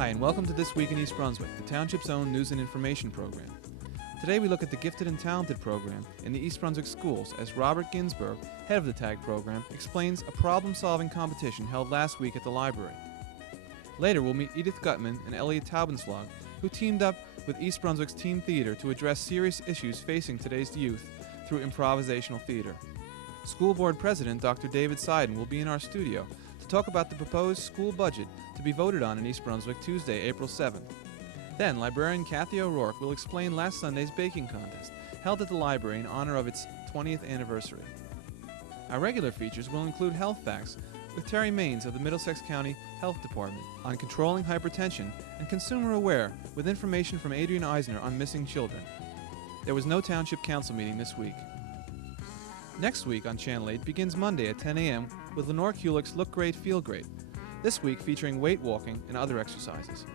Hi, and welcome to This Week in East Brunswick, the township's own news and information program. Today we look at the Gifted and Talented program in the East Brunswick schools as Robert Ginsberg, head of the T.A.G program, explains a problem-solving competition held last week at the library. Later we'll meet Edith Gutman and Elliot Taubenslag, who teamed up with East Brunswick's Teen Theater to address serious issues facing today's youth through improvisational theater. School Board President Dr. David Seiden will be in our studio to talk about the proposed school budget to be voted on in East Brunswick Tuesday, April 7th. Then, librarian Kathy O'Rourke will explain last Sunday's baking contest, held at the library in honor of its 20th anniversary. Our regular features will include health facts with Terry Maines of the Middlesex County Health Department on controlling hypertension and Consumer Aware with information from Adrian Eisner on missing children. There was no Township Council meeting this week. Next week on Channel 8 begins Monday at 10 a.m. with Lenore Kulick's Look Great, Feel Great, this week featuring weight walking and other exercises.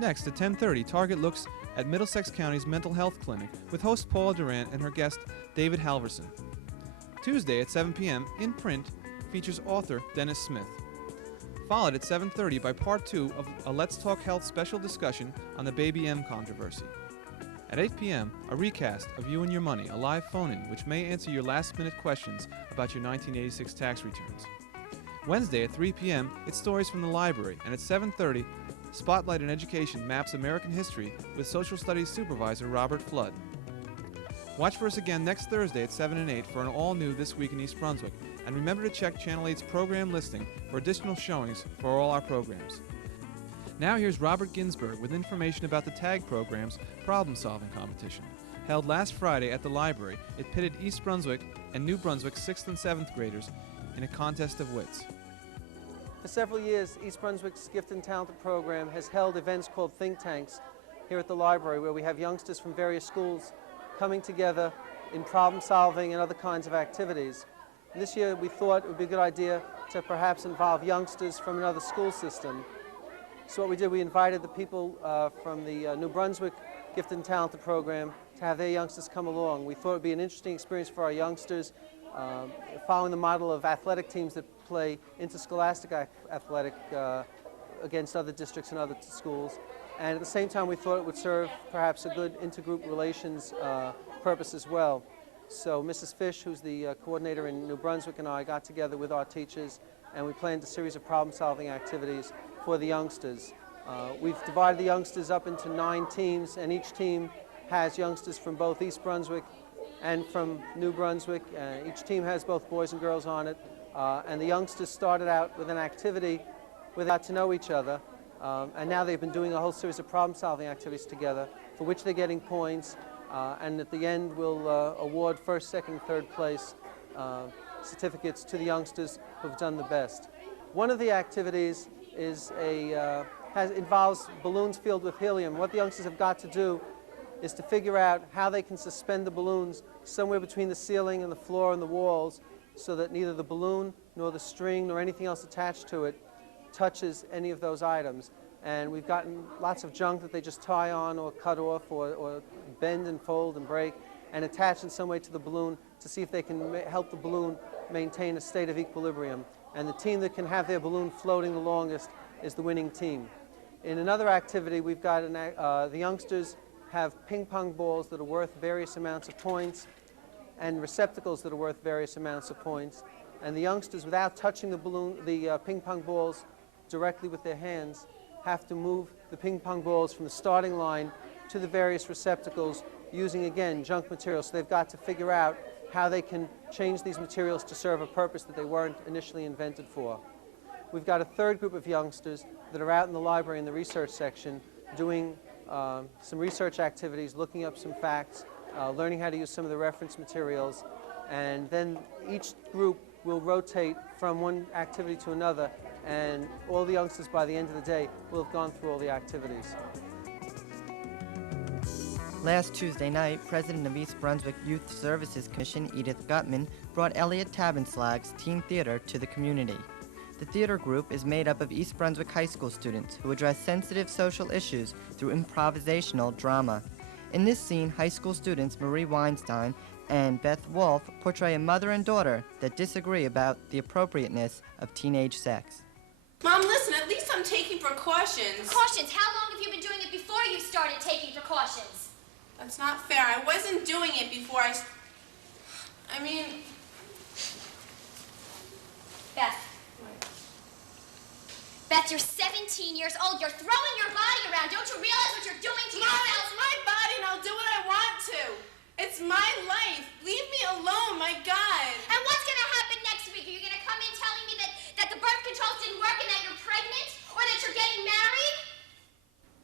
Next at 10:30, Target looks at Middlesex County's mental health clinic with host Paula Durant and her guest David Halverson. Tuesday at 7 p.m., In Print, features author Dennis Smith. Followed at 7:30 by part 2 of a Let's Talk Health special discussion on the Baby M controversy. At 8 p.m., a recast of You and Your Money, a live phone-in which may answer your last-minute questions about your 1986 tax returns. Wednesday at 3 p.m., it's Stories from the Library, and at 7:30, Spotlight in Education maps American history with Social Studies Supervisor Robert Flood. Watch for us again next Thursday at 7 and 8 for an all-new This Week in East Brunswick, and remember to check Channel 8's program listing for additional showings for all our programs. Now here's Robert Ginsberg with information about the T.A.G program's problem-solving competition. Held last Friday at the library, it pitted East Brunswick and New Brunswick 6th and 7th graders in a contest of wits. For several years, East Brunswick's Gifted and Talented program has held events called think tanks here at the library, where we have youngsters from various schools coming together in problem solving and other kinds of activities. And this year we thought it would be a good idea to perhaps involve youngsters from another school system. So what we did, we invited the people from the New Brunswick Gifted and Talented program to have their youngsters come along. We thought it would be an interesting experience for our youngsters, following the model of athletic teams that play interscholastic athletic against other districts and other schools. And at the same time, we thought it would serve perhaps a good intergroup relations purpose as well. So Mrs. Fish, who's the coordinator in New Brunswick, and I got together with our teachers, and we planned a series of problem-solving activities for the youngsters. We've divided the youngsters up into 9 teams, and each team has youngsters from both East Brunswick and from New Brunswick. Each team has both boys and girls on it. And the youngsters started out with an activity without to know each other, and now they've been doing a whole series of problem-solving activities together, for which they're getting points, and at the end we'll award first, second, third place certificates to the youngsters who've done the best. One of the activities is involves balloons filled with helium. What the youngsters have got to do is to figure out how they can suspend the balloons somewhere between the ceiling and the floor and the walls, so that neither the balloon nor the string nor anything else attached to it touches any of those items. And we've gotten lots of junk that they just tie on or cut off or bend and fold and break and attach in some way to the balloon to see if they can help the balloon maintain a state of equilibrium. And the team that can have their balloon floating the longest is the winning team. In another activity, we've got the youngsters have ping pong balls that are worth various amounts of points, and receptacles that are worth various amounts of points. And the youngsters, without touching the ping pong balls directly with their hands, have to move the ping pong balls from the starting line to the various receptacles using, again, junk materials. So they've got to figure out how they can change these materials to serve a purpose that they weren't initially invented for. We've got a third group of youngsters that are out in the library in the research section doing some research activities, looking up some facts, learning how to use some of the reference materials, and then each group will rotate from one activity to another, and all the youngsters by the end of the day will have gone through all the activities. Last Tuesday night, President of East Brunswick Youth Services Commission Edith Gutman brought Elliot Taubenslag's Teen Theater to the community. The theater group is made up of East Brunswick High School students who address sensitive social issues through improvisational drama. In this scene, high school students Marie Weinstein and Beth Wolf portray a mother and daughter that disagree about the appropriateness of teenage sex. Mom, listen, at least I'm taking precautions. Precautions? How long have you been doing it before you started taking precautions? That's not fair. I wasn't doing it before I mean... Beth. Beth, you're 17 years old. You're throwing your body around. Don't you realize what you're doing to Mom, yourself? it's my body and I'll do what I want to. It's my life. Leave me alone, my God. And what's going to happen next week? Are you going to come in telling me that the birth controls didn't work and that you're pregnant? Or that you're getting married?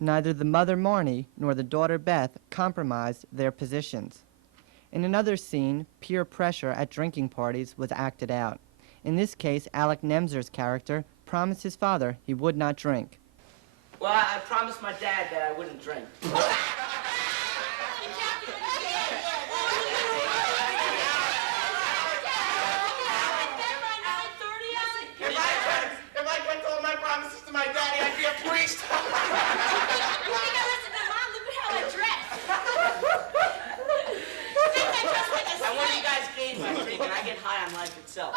Neither the mother Marnie nor the daughter Beth compromised their positions. In another scene, peer pressure at drinking parties was acted out. In this case, Alec Nemzer's character promised his father he would not drink. Well, I promised my dad that I wouldn't drink. If I kept all my promises to my daddy, I'd be a priest. You think I listen to Mom? Look at how I dress. You think I dress like a And one of snake? you guys gauge my drink, and I get high on life itself.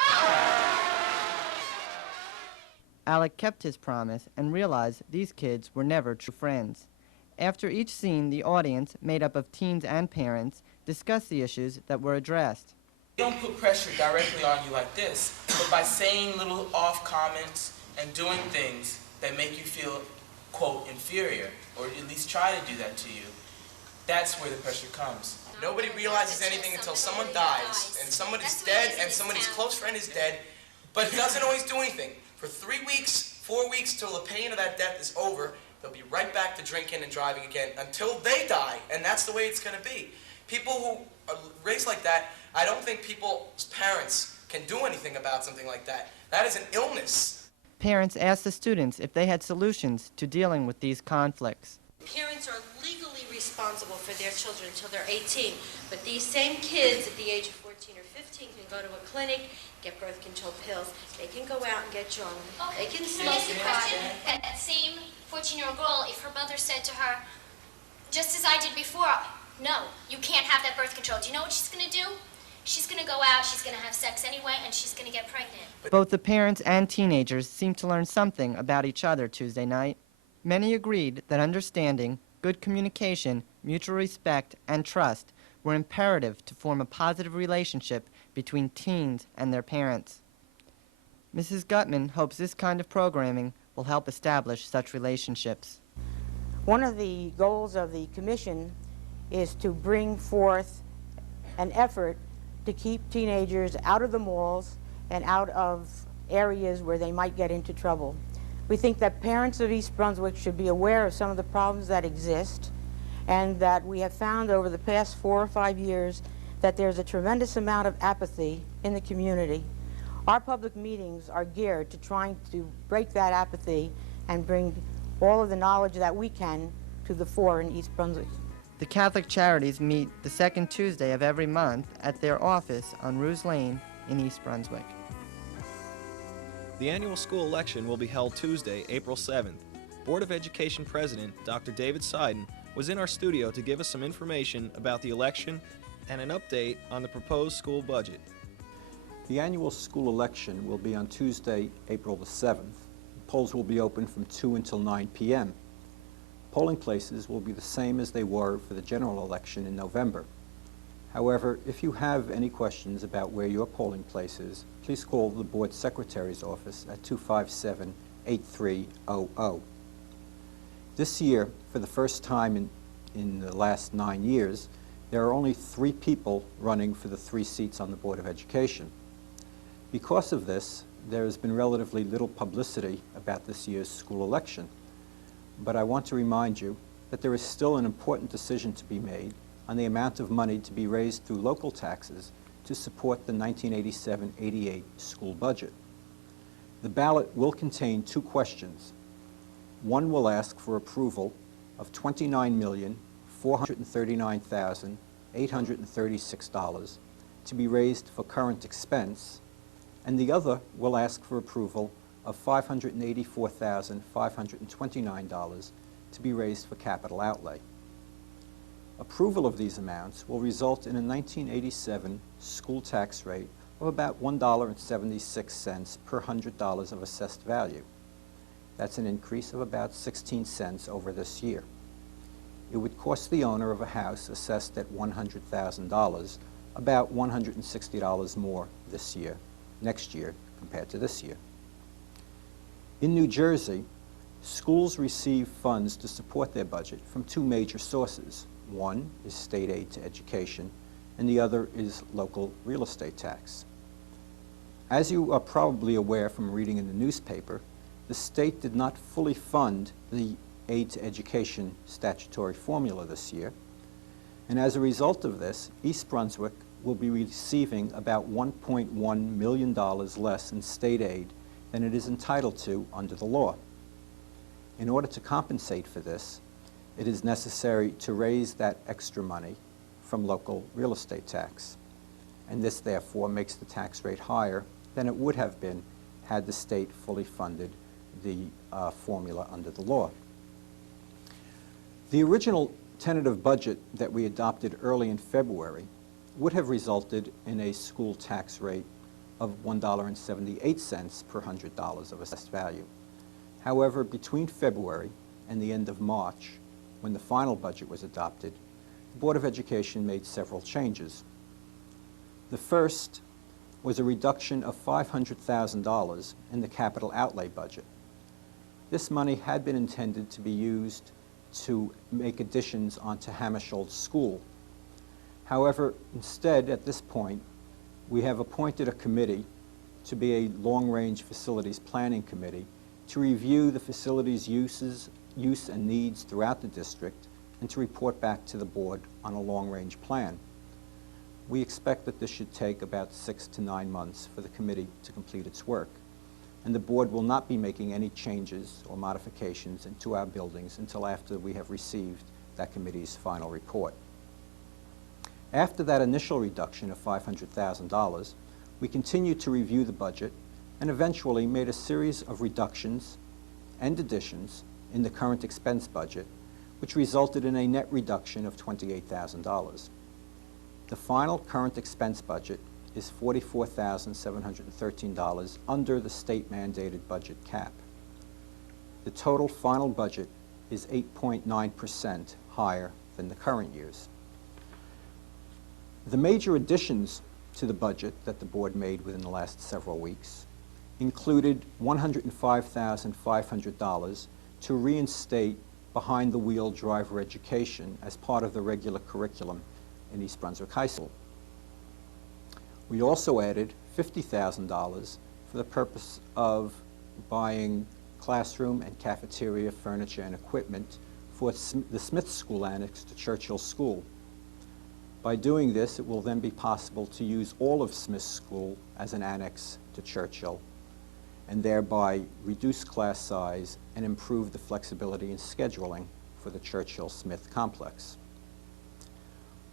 Alec kept his promise and realized these kids were never true friends. After each scene, the audience, made up of teens and parents, discussed the issues that were addressed. They don't put pressure directly on you like this, but by saying little off comments and doing things that make you feel, quote, inferior, or at least try to do that to you, that's where the pressure comes. Nobody realizes anything until someone dies, and somebody's dead, and somebody's close friend is dead, but it doesn't always do anything. For 3 weeks, 4 weeks, till the pain of that death is over, they'll be right back to drinking and driving again until they die, and that's the way it's going to be. People who are raised like that, I don't think people's parents can do anything about something like that. That is an illness. Parents asked the students if they had solutions to dealing with these conflicts. Parents are legally responsible for their children until they're 18, but these same kids at the age of 14 or 15 can go to a clinic, get birth control pills, they can go out and get drunk, they can Can smoke. I ask you a question? That same 14-year-old girl, if her mother said to her, just as I did before, no, you can't have that birth control, do you know what she's going to do? She's going to go out, she's going to have sex anyway, and she's going to get pregnant. Both the parents and teenagers seemed to learn something about each other Tuesday night. Many agreed that understanding, good communication, mutual respect, and trust were imperative to form a positive relationship between teens and their parents. Mrs. Gutman hopes this kind of programming will help establish such relationships. One of the goals of the commission is to bring forth an effort to keep teenagers out of the malls and out of areas where they might get into trouble. We think that parents of East Brunswick should be aware of some of the problems that exist, and that we have found over the past 4 or 5 years that there's a tremendous amount of apathy in the community. Our public meetings are geared to trying to break that apathy and bring all of the knowledge that we can to the fore in East Brunswick. The Catholic Charities meet the second Tuesday of every month at their office on Ruse Lane in East Brunswick. The annual school election will be held Tuesday, April 7th. Board of Education President Dr. David Seiden was in our studio to give us some information about the election and an update on the proposed school budget. The annual school election will be on Tuesday, April the 7th. Polls will be open from 2 until 9 p.m. Polling places will be the same as they were for the general election in November. However, if you have any questions about where your polling place is, please call the Board Secretary's office at 257-8300. This year, for the first time in the last 9 years, there are only 3 people running for the 3 seats on the Board of Education. Because of this, there has been relatively little publicity about this year's school election. But I want to remind you that there is still an important decision to be made on the amount of money to be raised through local taxes to support the 1987-88 school budget. The ballot will contain 2 questions. One will ask for approval of $29,439,836 to be raised for current expense, and the other will ask for approval of $584,529 to be raised for capital outlay. Approval of these amounts will result in a 1987 school tax rate of about $1.76 per $100 of assessed value. That's an increase of about 16 cents over this year. It would cost the owner of a house assessed at $100,000 about $160 more next year, compared to this year. In New Jersey, schools receive funds to support their budget from two major sources. One is state aid to education, and the other is local real estate tax. As you are probably aware from reading in the newspaper, the state did not fully fund the aid to education statutory formula this year, and as a result of this, East Brunswick will be receiving about $1.1 million less in state aid than it is entitled to under the law. In order to compensate for this, it is necessary to raise that extra money from local real estate tax, and this therefore makes the tax rate higher than it would have been had the state fully funded the formula under the law. The original tentative budget that we adopted early in February would have resulted in a school tax rate of $1.78 per $100 of assessed value. However, between February and the end of March, when the final budget was adopted, the Board of Education made several changes. The first was a reduction of $500,000 in the capital outlay budget. This money had been intended to be used to make additions onto Hammersholt School. However, instead, at this point, we have appointed a committee to be a long-range facilities planning committee to review the facilities use and needs throughout the district and to report back to the board on a long-range plan. We expect that this should take about 6 to 9 months for the committee to complete its work, and the board will not be making any changes or modifications into our buildings until after we have received that committee's final report. After that initial reduction of $500,000, we continued to review the budget and eventually made a series of reductions and additions in the current expense budget, which resulted in a net reduction of $28,000. The final current expense budget is $44,713 under the state-mandated budget cap. The total final budget is 8.9% higher than the current year's. The major additions to the budget that the board made within the last several weeks included $105,500 to reinstate behind-the-wheel driver education as part of the regular curriculum in East Brunswick High School. We also added $50,000 for the purpose of buying classroom and cafeteria furniture and equipment for the Smith School Annex to Churchill School. By doing this, it will then be possible to use all of Smith School as an annex to Churchill, and thereby reduce class size and improve the flexibility in scheduling for the Churchill-Smith complex.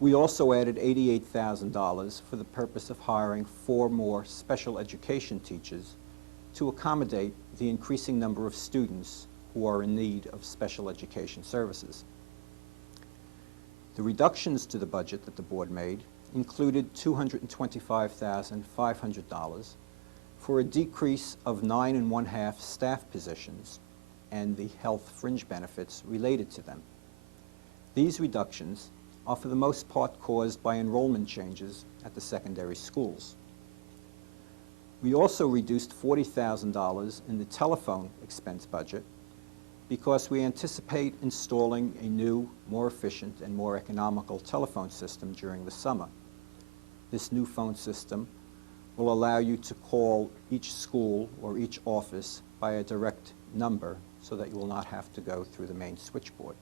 We also added $88,000 for the purpose of hiring 4 more special education teachers to accommodate the increasing number of students who are in need of special education services. The reductions to the budget that the board made included $225,500 for a decrease of 9 1/2 staff positions and the health fringe benefits related to them. These reductions are for the most part caused by enrollment changes at the secondary schools. We also reduced $40,000 in the telephone expense budget because we anticipate installing a new, more efficient and more economical telephone system during the summer. This new phone system will allow you to call each school or each office by a direct number so that you will not have to go through the main switchboard.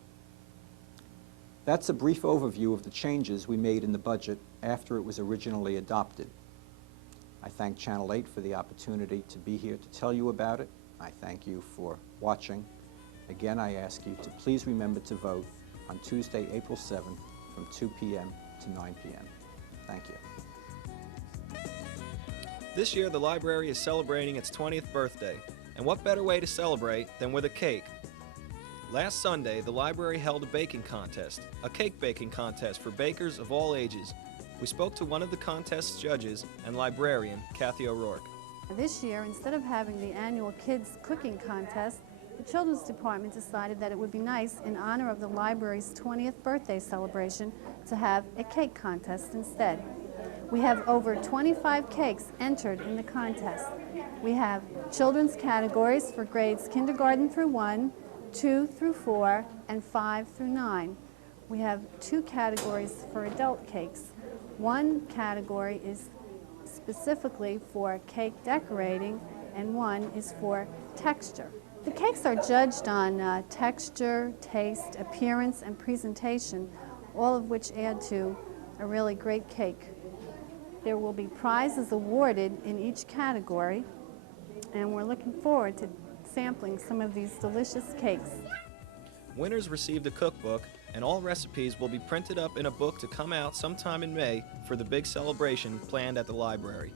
That's a brief overview of the changes we made in the budget after it was originally adopted. I thank Channel 8 for the opportunity to be here to tell you about it. I thank you for watching. Again, I ask you to please remember to vote on Tuesday, April 7th from 2 p.m. to 9 p.m. Thank you. This year, the library is celebrating its 20th birthday, and what better way to celebrate than with a cake? Last Sunday, the library held a baking contest, a cake baking contest for bakers of all ages. We spoke to one of the contest's judges and librarian, Kathy O'Rourke. This year, instead of having the annual kids cooking contest, the Children's Department decided that it would be nice, in honor of the library's 20th birthday celebration, to have a cake contest instead. We have over 25 cakes entered in the contest. We have children's categories for grades kindergarten through 1, 2 through 4, and 5 through 9. We have 2 categories for adult cakes. One category is specifically for cake decorating, and one is for texture. The cakes are judged on texture, taste, appearance, and presentation, all of which add to a really great cake. There will be prizes awarded in each category, and we're looking forward to sampling some of these delicious cakes. Winners received a cookbook, and all recipes will be printed up in a book to come out sometime in May for the big celebration planned at the library.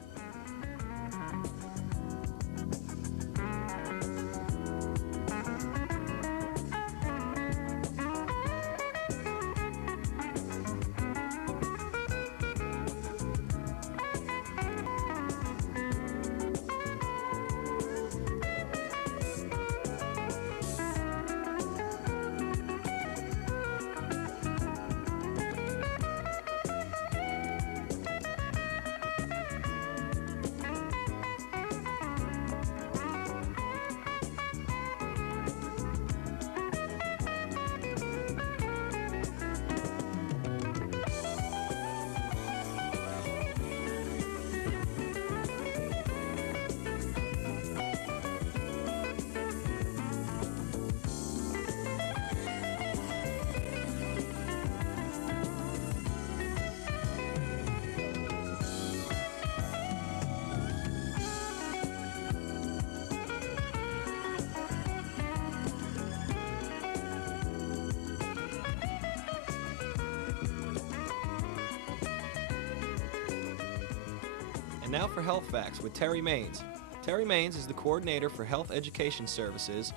And now for Health Facts with Terry Maines. Terry Maines is the coordinator for Health Education Services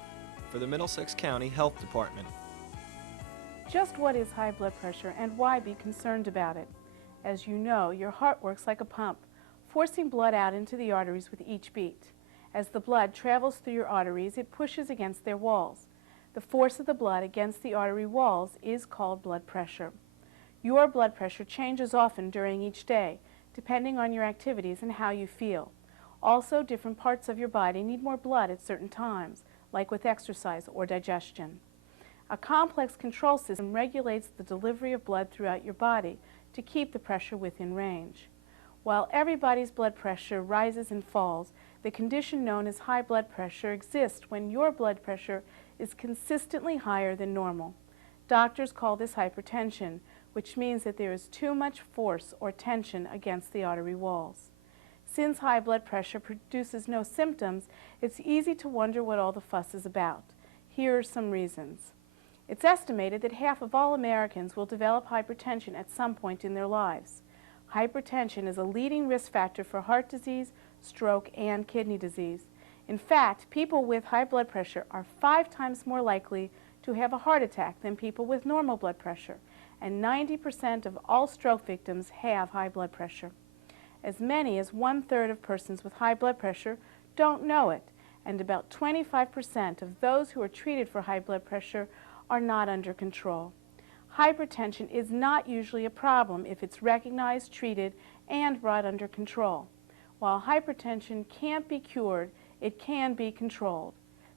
for the Middlesex County Health Department. Just what is high blood pressure and why be concerned about it? As you know, your heart works like a pump, forcing blood out into the arteries with each beat. As the blood travels through your arteries, it pushes against their walls. The force of the blood against the artery walls is called blood pressure. Your blood pressure changes often during each day, depending on your activities and how you feel. Also, different parts of your body need more blood at certain times, like with exercise or digestion. A complex control system regulates the delivery of blood throughout your body to keep the pressure within range. While everybody's blood pressure rises and falls, the condition known as high blood pressure exists when your blood pressure is consistently higher than normal. Doctors call this hypertension, which means that there is too much force or tension against the artery walls. Since high blood pressure produces no symptoms, it's easy to wonder what all the fuss is about. Here are some reasons. It's estimated that half of all Americans will develop hypertension at some point in their lives. Hypertension is a leading risk factor for heart disease, stroke, and kidney disease. In fact, people with high blood pressure are 5 times more likely to have a heart attack than people with normal blood pressure, and 90% of all stroke victims have high blood pressure. As many as 1/3 of persons with high blood pressure don't know it, and about 25% of those who are treated for high blood pressure are not under control. Hypertension is not usually a problem if it's recognized, treated, and brought under control. While hypertension can't be cured, it can be controlled.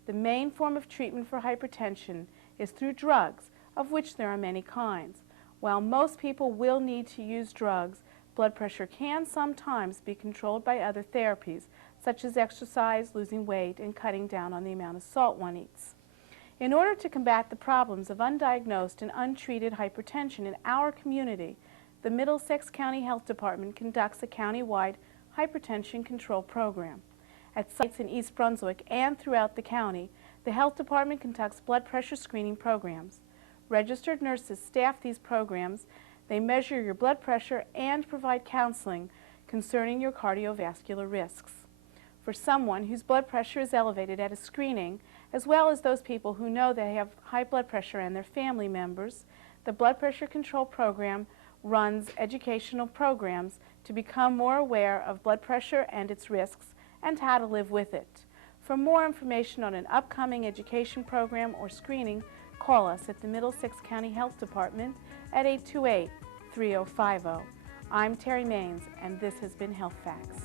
The main form of treatment for hypertension is through drugs, of which there are many kinds. While most people will need to use drugs, blood pressure can sometimes be controlled by other therapies, such as exercise, losing weight, and cutting down on the amount of salt one eats. In order to combat the problems of undiagnosed and untreated hypertension in our community, the Middlesex County Health Department conducts a county-wide hypertension control program. At sites in East Brunswick and throughout the county, the Health Department conducts blood pressure screening programs. Registered nurses staff these programs. They measure your blood pressure and provide counseling concerning your cardiovascular risks. For someone whose blood pressure is elevated at a screening, as well as those people who know they have high blood pressure and their family members, the Blood Pressure Control Program runs educational programs to become more aware of blood pressure and its risks and how to live with it. For more information on an upcoming education program or screening, call us at the Middlesex County Health Department at 828-3050. I'm Terry Maines, and this has been Health Facts.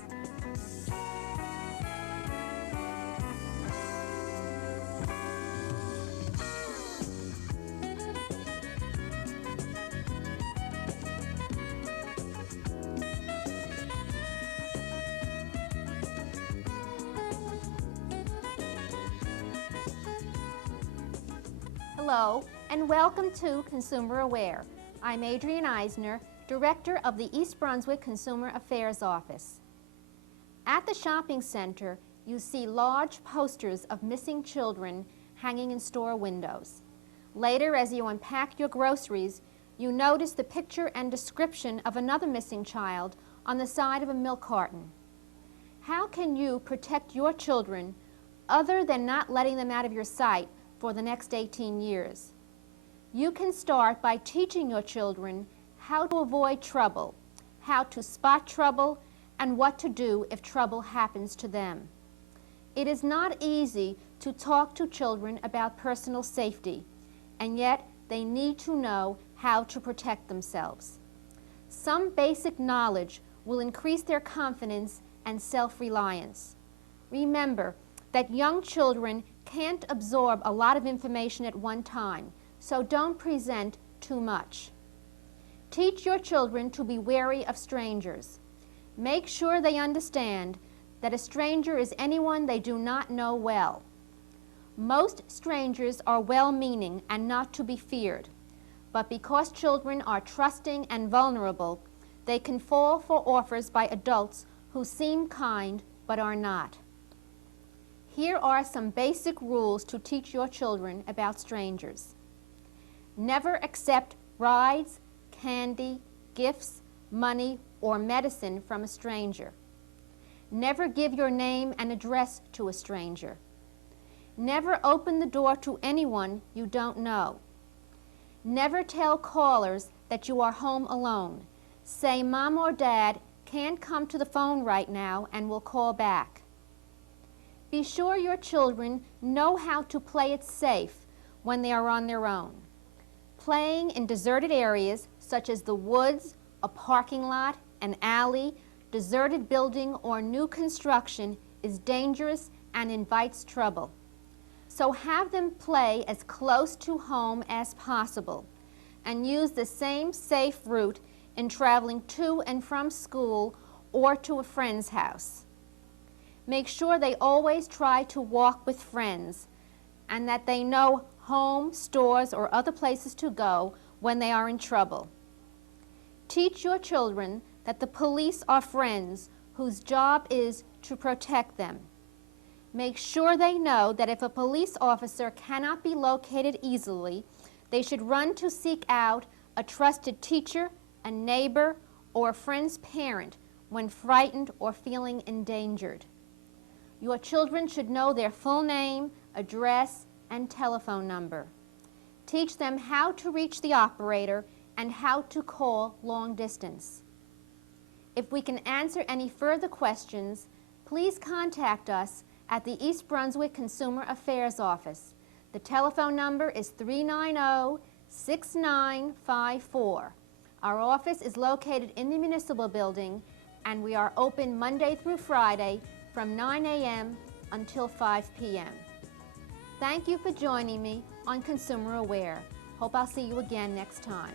Hello, and welcome to Consumer Aware. I'm Adrienne Eisner, Director of the East Brunswick Consumer Affairs Office. At the shopping center, you see large posters of missing children hanging in store windows. Later, as you unpack your groceries, you notice the picture and description of another missing child on the side of a milk carton. How can you protect your children other than not letting them out of your sight for the next 18 years? You can start by teaching your children how to avoid trouble, how to spot trouble, and what to do if trouble happens to them. It is not easy to talk to children about personal safety, and yet they need to know how to protect themselves. Some basic knowledge will increase their confidence and self-reliance. Remember that young children can't absorb a lot of information at one time, so don't present too much. Teach your children to be wary of strangers. Make sure they understand that a stranger is anyone they do not know well. Most strangers are well-meaning and not to be feared, but because children are trusting and vulnerable, they can fall for offers by adults who seem kind but are not. Here are some basic rules to teach your children about strangers. Never accept rides, candy, gifts, money, or medicine from a stranger. Never give your name and address to a stranger. Never open the door to anyone you don't know. Never tell callers that you are home alone. Say Mom or Dad can't come to the phone right now and will call back. Be sure your children know how to play it safe when they are on their own. Playing in deserted areas such as the woods, a parking lot, an alley, deserted building, or new construction is dangerous and invites trouble. So have them play as close to home as possible and use the same safe route in traveling to and from school or to a friend's house. Make sure they always try to walk with friends and that they know home, stores, or other places to go when they are in trouble. Teach your children that the police are friends whose job is to protect them. Make sure they know that if a police officer cannot be located easily, they should run to seek out a trusted teacher, a neighbor, or a friend's parent when frightened or feeling endangered. Your children should know their full name, address, and telephone number. Teach them how to reach the operator and how to call long distance. If we can answer any further questions, please contact us at the East Brunswick Consumer Affairs Office. The telephone number is 390-6954. Our office is located in the municipal building, and we are open Monday through Friday from 9 a.m. until 5 p.m. Thank you for joining me on Consumer Aware. Hope I'll see you again next time.